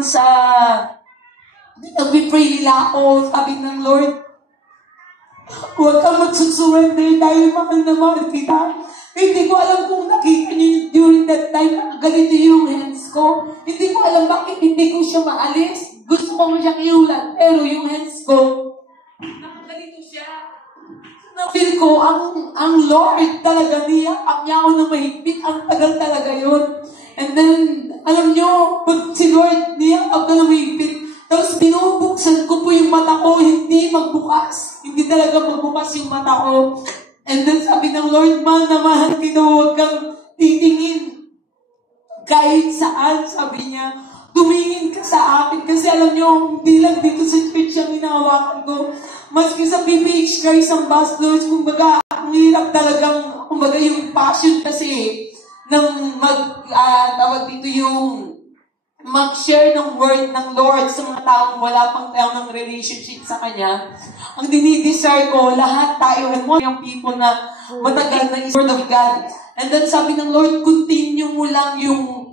sa nag-pray nila ako, sabi ng Lord, huwag kang magsusurrender dahil mahal na mahal kita. Hindi ko alam kung nakita niyo during that time na ganito yung hands ko. Hindi ko alam bakit hindi ko siya maalis. Gusto ko siyang iulat, pero yung hands ko, nakaganito siya. Na-feel ko, ang Lord talaga niyakap niya ako na mahigpit. Ang tagal talaga yun. And then, alam niyo, pag si Lord niyakap na mahigpit, tapos binubuksan ko po yung mata ko, hindi magbukas. Hindi talaga magbukas yung mata ko. And then sabi ng Lord, mahal na mahal kita, huwag kang titingin. Kahit saan, sabi niya, tumingin ka sa akin. Kasi alam niyo, hindi lang dito sa church yung hinahawakan ko. Maski sa PPH guys, ang ambassadors, kumbaga, ang hirap talagang, kumbaga yung passion kasi, ng tawag dito yung mag-share ng word ng Lord sa mga taong wala pang tayo ng relationship sa Kanya. Ang dinidesire ko, lahat tayo, and more yung people na matagal na is word of God. And then sabi ng Lord, continue mo lang yung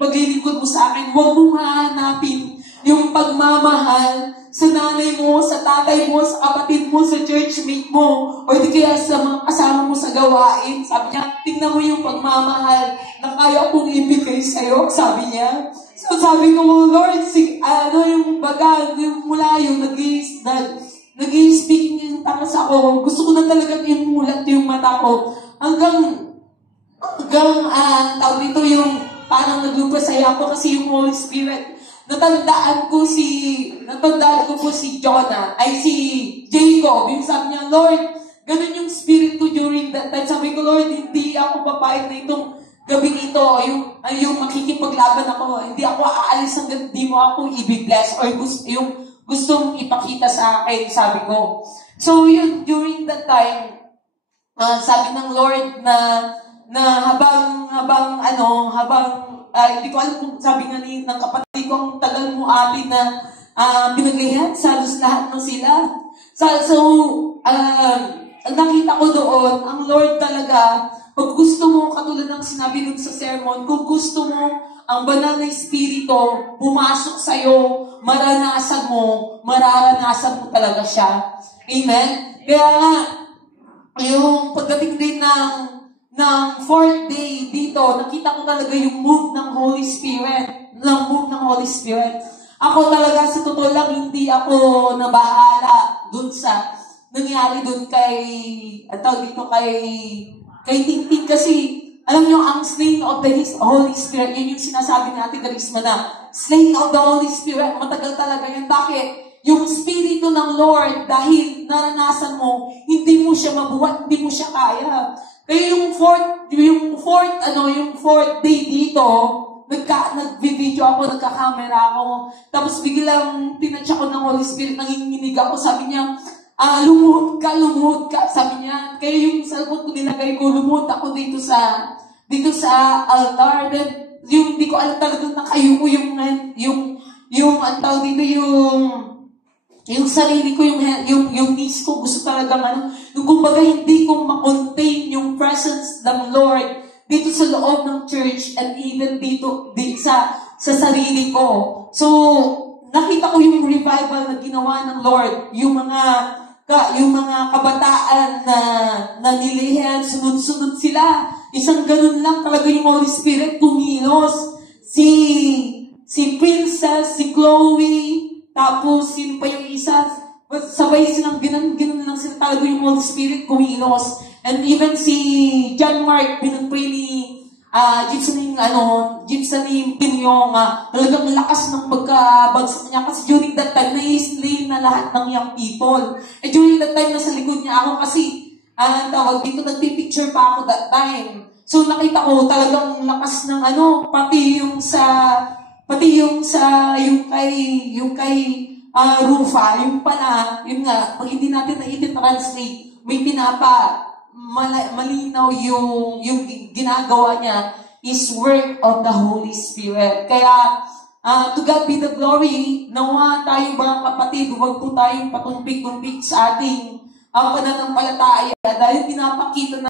paglilingkod mo sa akin. Huwag mong hahanapin yung pagmamahal sa nanay mo, sa tatay mo, sa kapatid mo, sa churchmate mo, o di kaya sa mga kasama mo sa gawain. Sabi niya, tingnan mo yung pagmamahal na kaya kong ibigay sa'yo, sabi niya. So sabi ko, Lord, yung baga, yung mula yung nag-i-speaking yung takas ako, gusto ko na talagang imulat yung mata ko. Hanggang tawag dito yung parang naglupasaya ako kasi yung Holy Spirit. Natandaan ko po si Jonah, si Jacob. Yung sabi niya, Lord, ganun yung spirit ko during that time. Sabi ko, Lord, hindi ako papayag na itong gabi ito, yung makikipaglaban ako. Hindi ako aalis hanggang di mo ako i-bless or yung gustong ipakita sa akin, sabi ko. So, yun, during that time, sabi ng Lord na habang hindi ko alam kung sabi nga ng kapatid ko, ang tagal mo atin na pinaglihan, salos lahat ng sila. Ang nakita ko doon, ang Lord talaga, pag gusto mo, katulad ng sinabi dun sa sermon, kung gusto mo, ang banal na espiritu, pumasok sa'yo, mararanasan mo talaga siya. Amen? Kaya nga, yung pagdating din ng fourth day dito, nakita ko talaga yung move ng Holy Spirit. Ako talaga, sa totoo lang, hindi ako nabahala dun sa nangyari dun kay Tingting kasi, alam nyo, ang slain of the Holy Spirit, yun yung sinasabi natin, Karisma na, slain of the Holy Spirit, matagal talaga yun. Bakit? Yung Espiritu ng Lord, dahil naranasan mo, hindi mo siya mabuhat, hindi mo siya kaya. Kaya yung fourth day dito, nag-video ako, nagka-camera ako, tapos biglang tinatch ako ng Holy Spirit, nanginginig ako, sabi niya, lumuhod ka, sabi niya. Kaya yung cellphone ko nilagay ko, lumuhod ako dito sa altar, then yung hindi ko alam talagang nakayo ko yung sarili ko, yung knees ko, gusto talagang yung kumbaga hindi ko ma-contain yung presence ng Lord dito sa loob ng church and even dito sa sarili ko. So, nakita ko yung revival na ginawa ng Lord, yung mga kabataan na nilihan, sunod-sunod sila. Isang ganun lang talaga yung Holy Spirit, tumilos. Si Princess, si Chloe, tapos, sino pa yung isa? Sabay silang ganun lang sila talaga yung Holy Spirit, kumilos. And even si John Mark, pinagpray ni Gibson yung talagang lakas ng pagkabagsak niya. Kasi during that time, na-slay na lahat ng young people. And during that time, nasa likod niya ako kasi, dito, nagpipicture pa ako that time. So, nakita ko talagang lakas ng yung kay Rufa, yung pala, yun nga, pag hindi natin na-translate, may malinaw yung ginagawa niya is work of the Holy Spirit. Kaya, to God be the glory, nawa tayo mga kapatid, huwag po tayong patumpik-tumpik sa ating pananampalataya dahil pinapakita na